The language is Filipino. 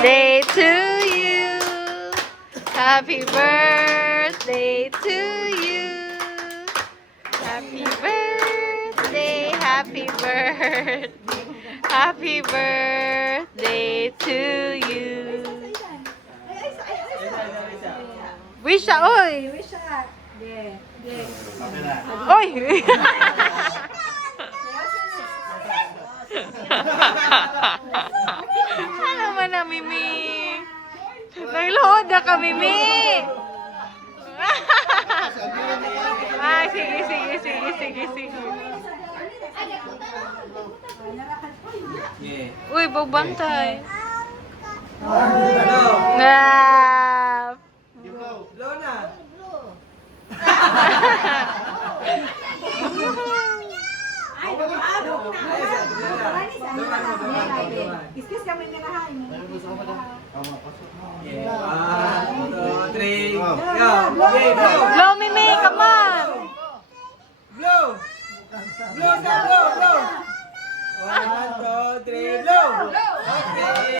birthday to you. Happy birthday to you. Happy birthday, happy birthday. Happy birthday to you. Wish siya, oy. Wish siya. Oy. Ano man na, Mimi? Nagluhod na ka, Mimi. Ay, sige. Uy, bagbantay. Ah. Blow na. Ay, kiss kami nila ha. One, two, three, go. Okay, blow. Blow, Mimi, come on. Blow. Blow. One, two, three, blow.